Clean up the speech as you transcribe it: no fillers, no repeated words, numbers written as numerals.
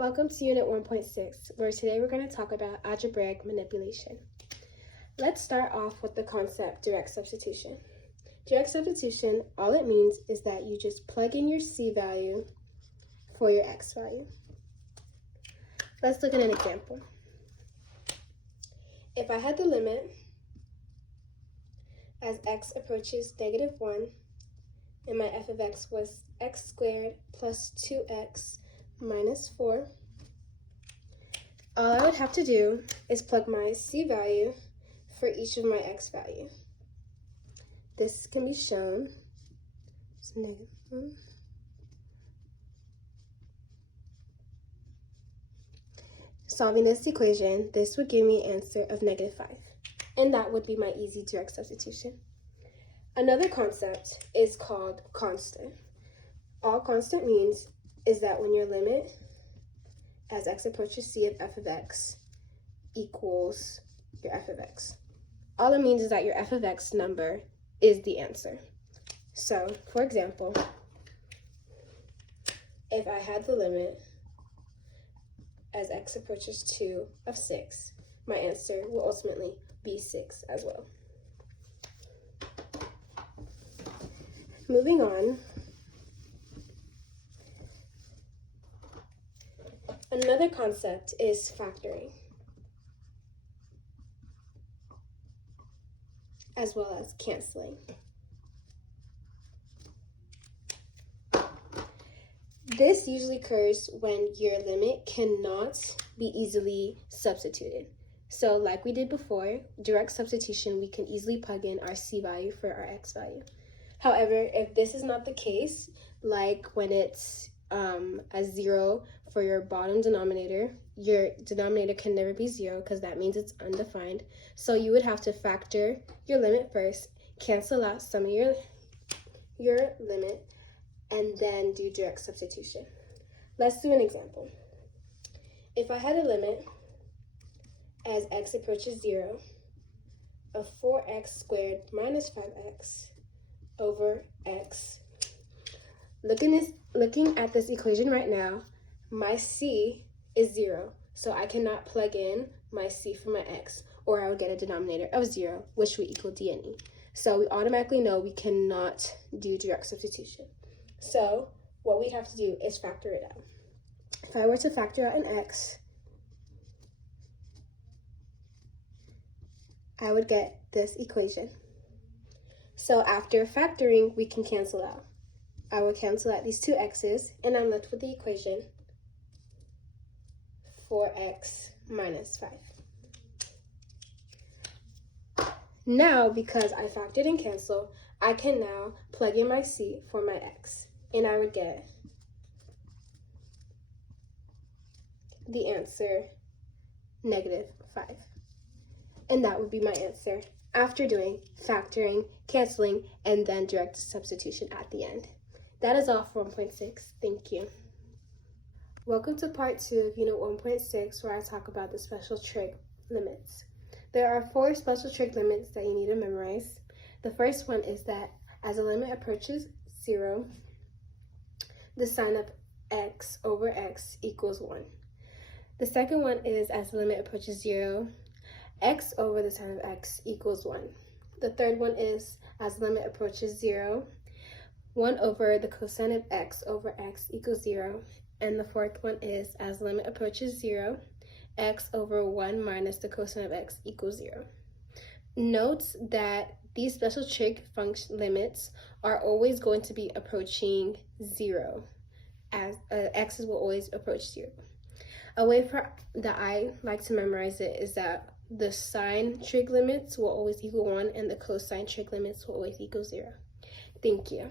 Welcome to Unit 1.6, where today we're going to talk about algebraic manipulation. Let's start off with the concept direct substitution. Direct substitution, all it means is that you just plug in your c value for your x value. Let's look at an example. If I had the limit as x approaches -1 and my f of x was x squared plus 2x minus 4, all I would have to do is plug my c value for each of my x value. This can be shown as -1. Solving this equation, this would give me an answer of -5, and that would be my easy direct substitution. Another concept is called constant. All constant means is that when your limit as x approaches c of f of x equals your f of x. All it means is that your f of x number is the answer. So, for example, if I had the limit as x approaches 2 of 6, my answer will ultimately be 6 as well. Moving on, another concept is factoring, as well as canceling. This usually occurs when your limit cannot be easily substituted. So like we did before, direct substitution, we can easily plug in our c value for our x value. However, if this is not the case, like when it's a 0 for your bottom denominator, your denominator can never be 0 because that means it's undefined. So you would have to factor your limit first, cancel out some of your limit, and then do direct substitution. Let's do an example. If I had a limit as x approaches 0 of 4x squared minus 5x over x. Looking at this equation right now, my c is 0, so I cannot plug in my c for my x, or I would get a denominator of 0, which would equal d and e. So we automatically know we cannot do direct substitution. So what we have to do is factor it out. If I were to factor out an x, I would get this equation. So after factoring, we can cancel out. I will cancel out these two x's, and I'm left with the equation 4x minus 5. Now, because I factored and canceled, I can now plug in my c for my x, and I would get the answer -5. And that would be my answer after doing factoring, canceling, and then direct substitution at the end. That is all for 1.6. Thank you. Welcome to part 2 of Unit 1.6, where I talk about the special trig limits. There are 4 special trig limits that you need to memorize. The first one is that as a limit approaches 0, the sign of x over x equals 1. The second one is as the limit approaches 0, x over the sign of x equals 1. The third one is as the limit approaches 0, 1 over the cosine of x over x equals 0. And the fourth one is as the limit approaches 0, x over 1 minus the cosine of x equals 0. Note that these special trig function limits are always going to be approaching 0, as x's will always approach 0. A way that I like to memorize it is that the sine trig limits will always equal 1 and the cosine trig limits will always equal 0. Thank you.